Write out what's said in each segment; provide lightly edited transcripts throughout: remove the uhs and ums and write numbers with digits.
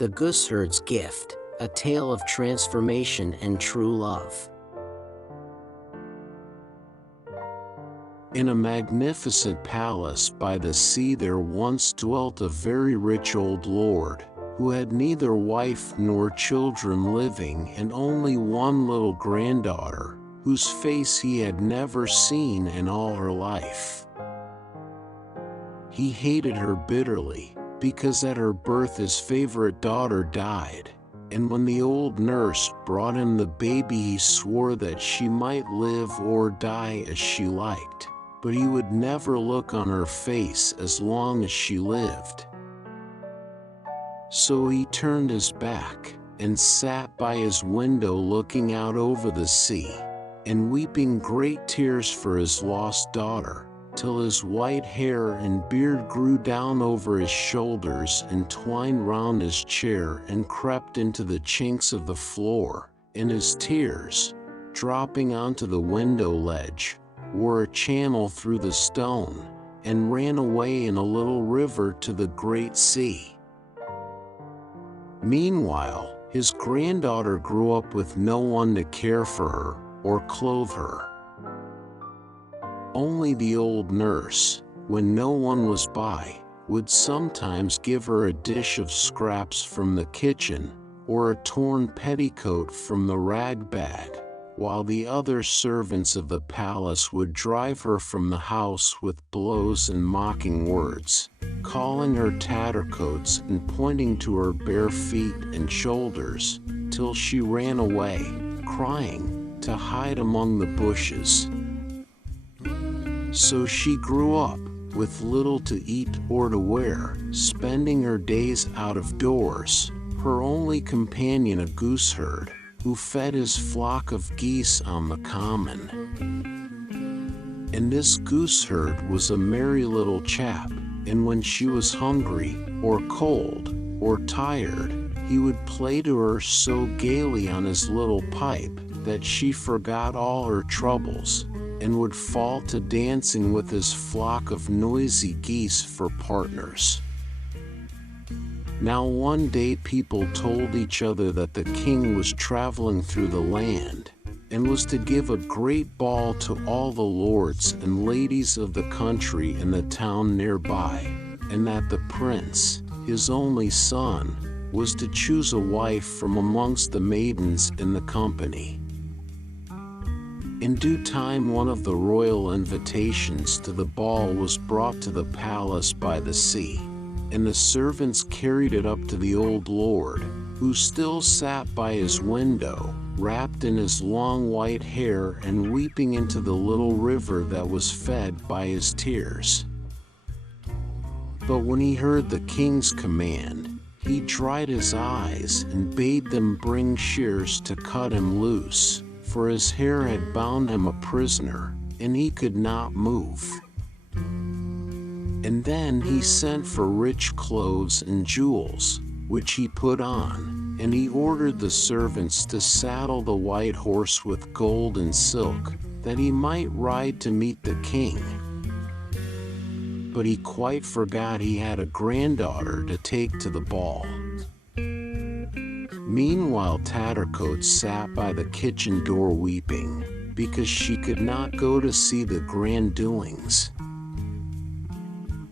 The Gooseherd's Gift, a tale of transformation and true love. In a magnificent palace by the sea there once dwelt a very rich old lord, who had neither wife nor children living and only one little granddaughter, whose face he had never seen in all her life. He hated her bitterly, because at her birth his favorite daughter died, and when the old nurse brought him the baby he swore that she might live or die as she liked, but he would never look on her face as long as she lived. So he turned his back, and sat by his window looking out over the sea, and weeping great tears for his lost daughter, till his white hair and beard grew down over his shoulders and twined round his chair and crept into the chinks of the floor, and his tears, dropping onto the window ledge, wore a channel through the stone, and ran away in a little river to the great sea. Meanwhile, his granddaughter grew up with no one to care for her or clothe her. Only the old nurse, when no one was by, would sometimes give her a dish of scraps from the kitchen, or a torn petticoat from the rag bag, while the other servants of the palace would drive her from the house with blows and mocking words, calling her tattercoats and pointing to her bare feet and shoulders, till she ran away, crying, to hide among the bushes. So she grew up, with little to eat or to wear, spending her days out of doors, her only companion a gooseherd, who fed his flock of geese on the common. And this gooseherd was a merry little chap, and when she was hungry, or cold, or tired, he would play to her so gaily on his little pipe that she forgot all her troubles, and would fall to dancing with his flock of noisy geese for partners. Now one day people told each other that the king was traveling through the land, and was to give a great ball to all the lords and ladies of the country and the town nearby, and that the prince, his only son, was to choose a wife from amongst the maidens in the company. In due time one of the royal invitations to the ball was brought to the palace by the sea, and the servants carried it up to the old lord, who still sat by his window, wrapped in his long white hair and weeping into the little river that was fed by his tears. But when he heard the king's command, he dried his eyes and bade them bring shears to cut him loose, for his hair had bound him a prisoner, and he could not move. And then he sent for rich clothes and jewels, which he put on, and he ordered the servants to saddle the white horse with gold and silk, that he might ride to meet the king. But he quite forgot he had a granddaughter to take to the ball. Meanwhile Tattercoats sat by the kitchen door weeping, because she could not go to see the grand doings.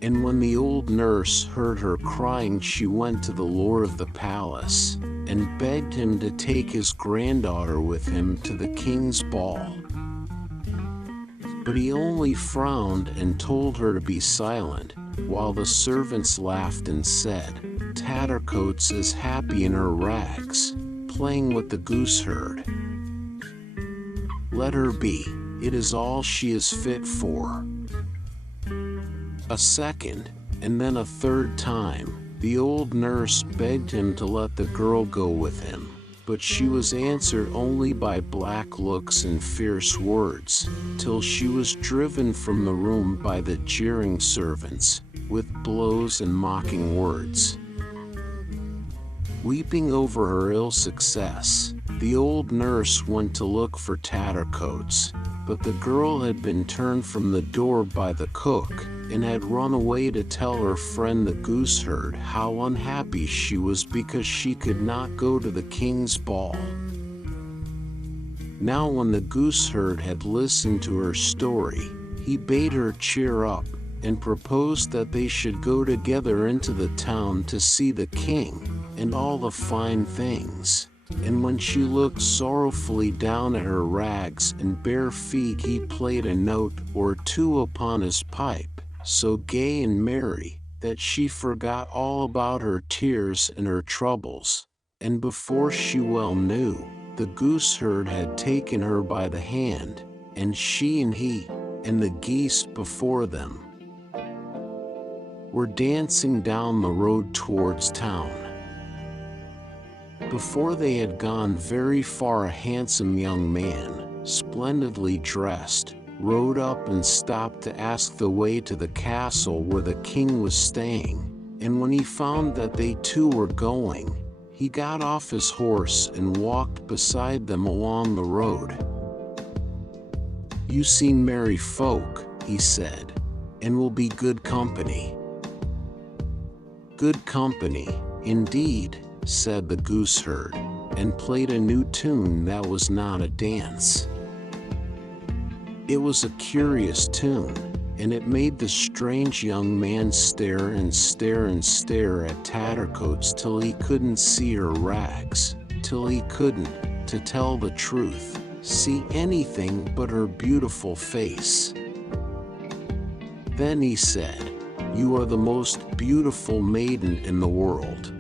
And when the old nurse heard her crying she went to the lord of the palace, and begged him to take his granddaughter with him to the king's ball. But he only frowned and told her to be silent, while the servants laughed and said, "Tattercoats is happy in her rags, playing with the gooseherd. Let her be, it is all she is fit for." A second, and then a third time, the old nurse begged him to let the girl go with him, but she was answered only by black looks and fierce words, till she was driven from the room by the jeering servants, with blows and mocking words. Weeping over her ill success, the old nurse went to look for Tattercoats, but the girl had been turned from the door by the cook and had run away to tell her friend the gooseherd how unhappy she was because she could not go to the king's ball. Now when the gooseherd had listened to her story, he bade her cheer up and proposed that they should go together into the town to see the king and all the fine things. And when she looked sorrowfully down at her rags and bare feet, he played a note or two upon his pipe, so gay and merry that she forgot all about her tears and her troubles. And before she well knew, the gooseherd had taken her by the hand, and she and he, and the geese before them, were dancing down the road towards town. Before they had gone very far, a handsome young man, splendidly dressed, rode up and stopped to ask the way to the castle where the king was staying. And when he found that they too were going, he got off his horse and walked beside them along the road. "You seem merry folk," he said, "and will be good company." "Good company, indeed," said the gooseherd, and played a new tune that was not a dance. It was a curious tune, and it made the strange young man stare and stare and stare at Tattercoats till he couldn't see her rags, till he couldn't, to tell the truth, see anything but her beautiful face. Then he said, "You are the most beautiful maiden in the world.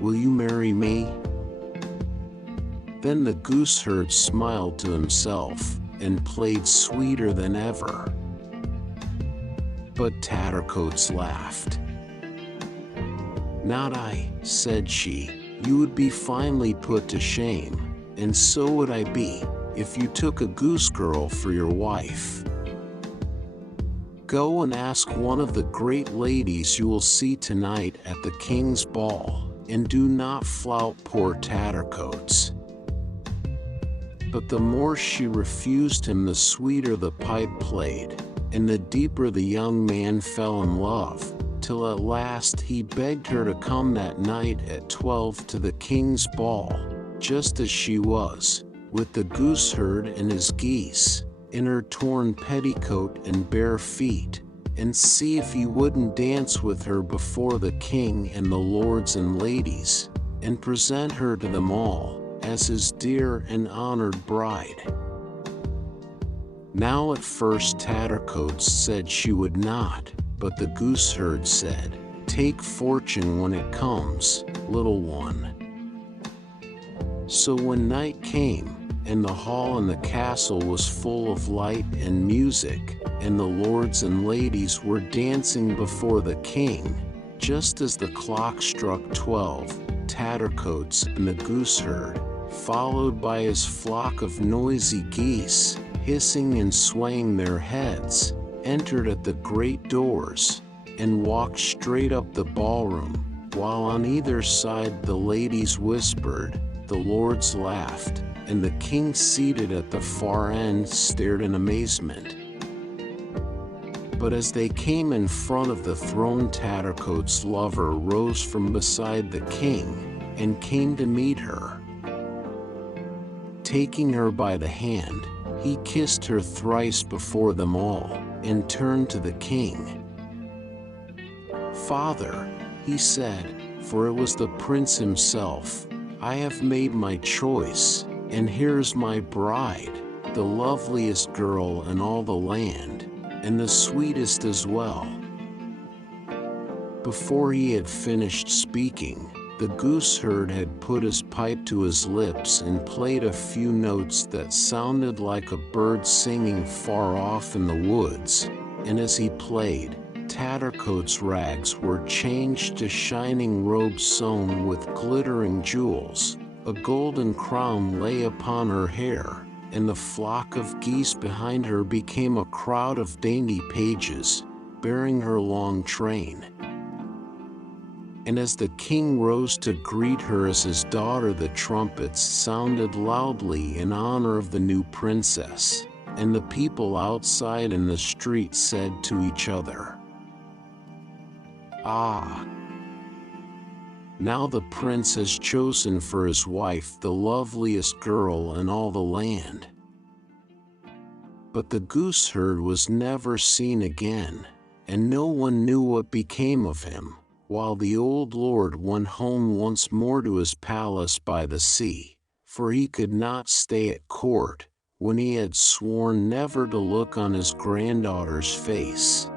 Will you marry me?" Then the gooseherd smiled to himself and played sweeter than ever. But Tattercoats laughed. "Not I," said she. "You would be finely put to shame, and so would I be, if you took a goose girl for your wife. Go and ask one of the great ladies you will see tonight at the king's ball, and do not flout poor Tattercoats." But the more she refused him, the sweeter the pipe played, and the deeper the young man fell in love, till at last he begged her to come that night at 12 to the king's ball, just as she was, with the gooseherd and his geese, in her torn petticoat and bare feet, and see if he wouldn't dance with her before the king and the lords and ladies, and present her to them all as his dear and honored bride. Now at first Tattercoats said she would not, but the gooseherd said, "Take fortune when it comes, little one." So when night came, and the hall in the castle was full of light and music, and the lords and ladies were dancing before the king, just as the clock struck 12, Tattercoats and the gooseherd, followed by his flock of noisy geese, hissing and swaying their heads, entered at the great doors, and walked straight up the ballroom, while on either side the ladies whispered, the lords laughed, and the king seated at the far end stared in amazement. But as they came in front of the throne, Tattercoats' lover rose from beside the king, and came to meet her. Taking her by the hand, he kissed her thrice before them all, and turned to the king. "Father," he said, for it was the prince himself, "I have made my choice, and here's my bride, the loveliest girl in all the land, and the sweetest as well." Before he had finished speaking, the gooseherd had put his pipe to his lips and played a few notes that sounded like a bird singing far off in the woods, and as he played, Tattercoats' rags were changed to shining robes sewn with glittering jewels, a golden crown lay upon her hair, and the flock of geese behind her became a crowd of dainty pages, bearing her long train. And as the king rose to greet her as his daughter, the trumpets sounded loudly in honor of the new princess, and the people outside in the street said to each other, "Ah, now the prince has chosen for his wife the loveliest girl in all the land." But the gooseherd was never seen again, and no one knew what became of him, while the old lord went home once more to his palace by the sea, for he could not stay at court when he had sworn never to look on his granddaughter's face.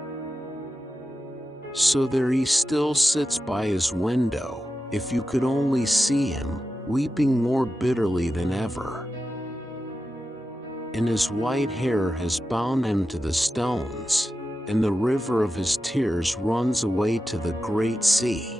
So there he still sits by his window, if you could only see him, weeping more bitterly than ever. And his white hair has bound him to the stones, and the river of his tears runs away to the great sea.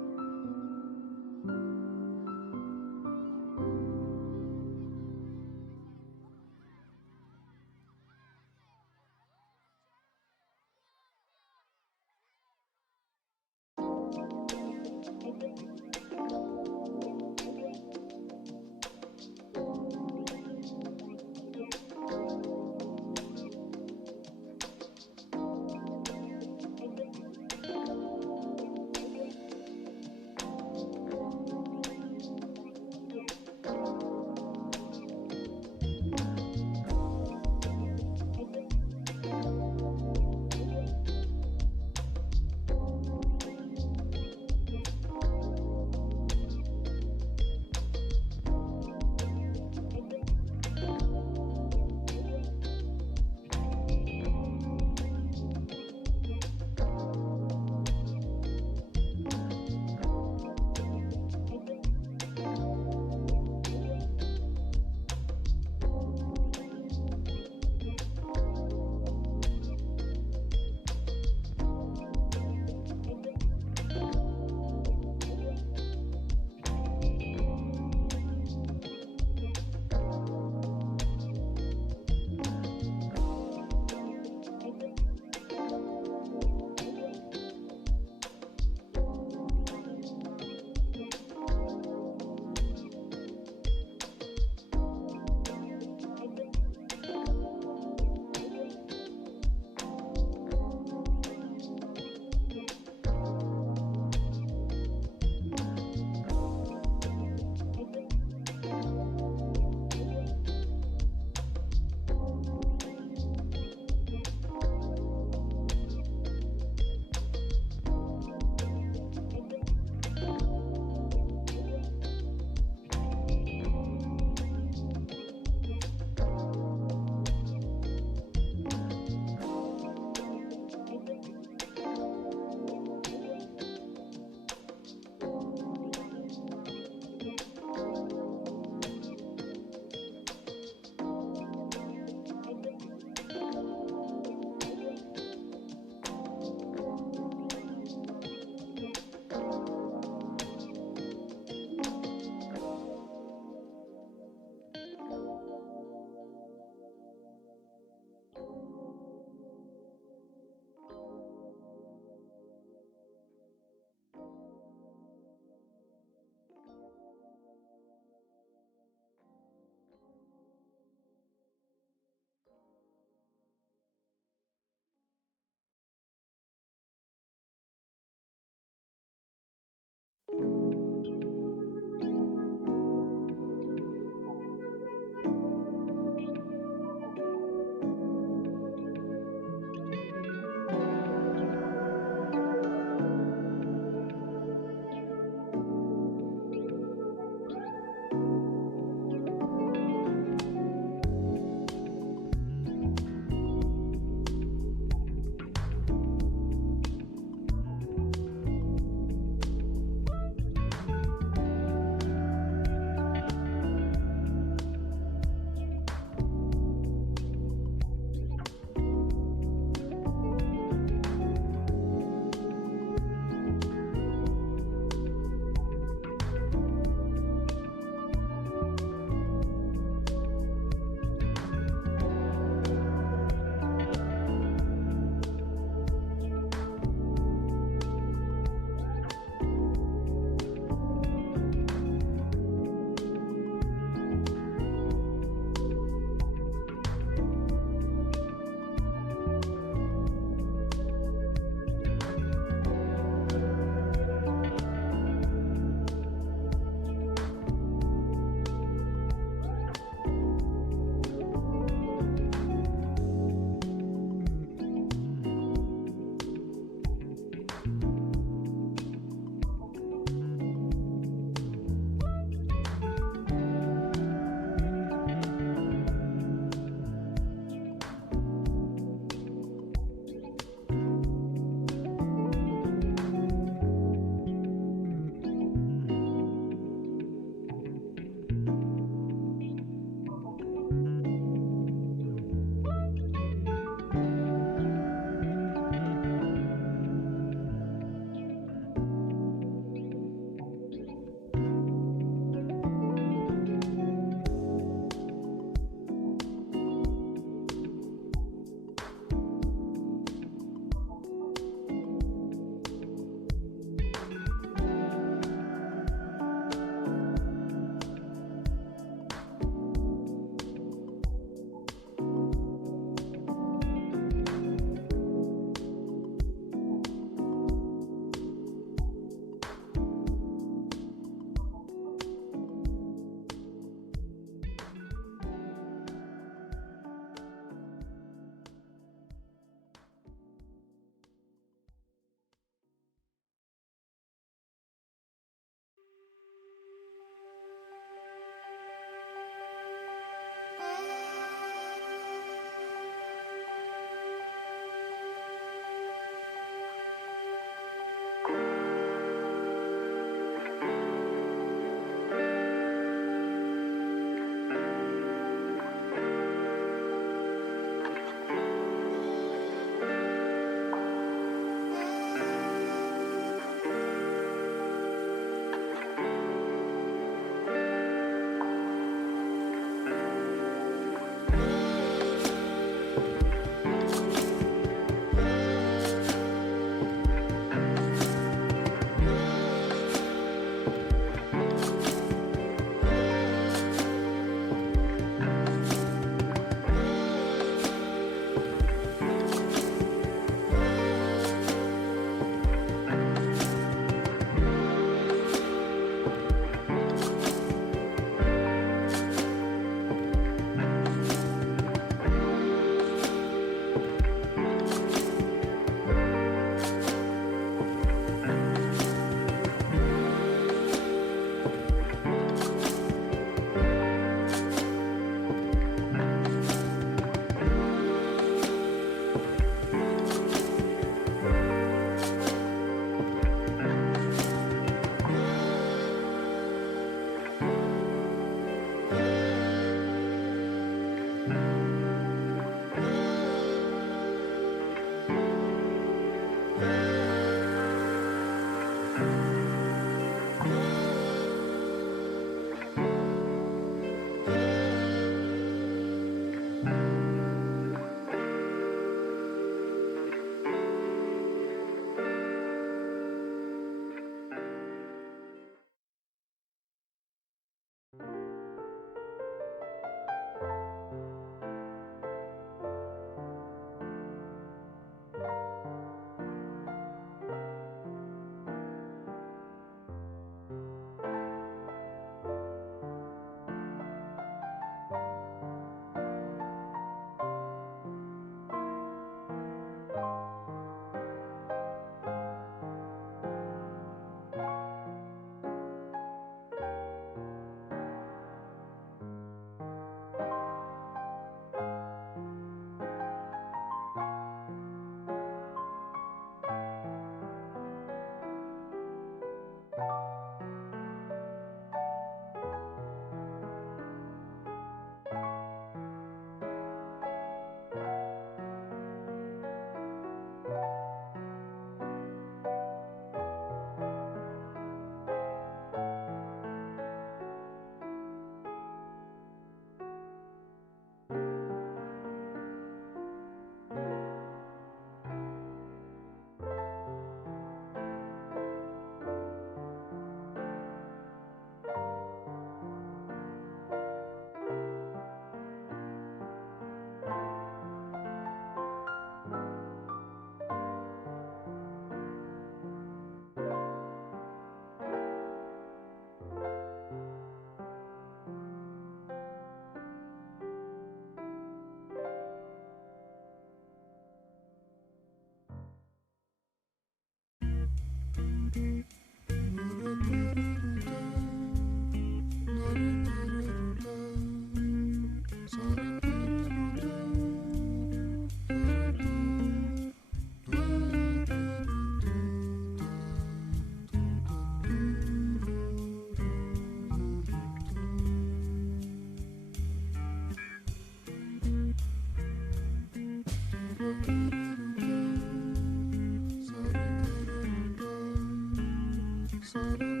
settle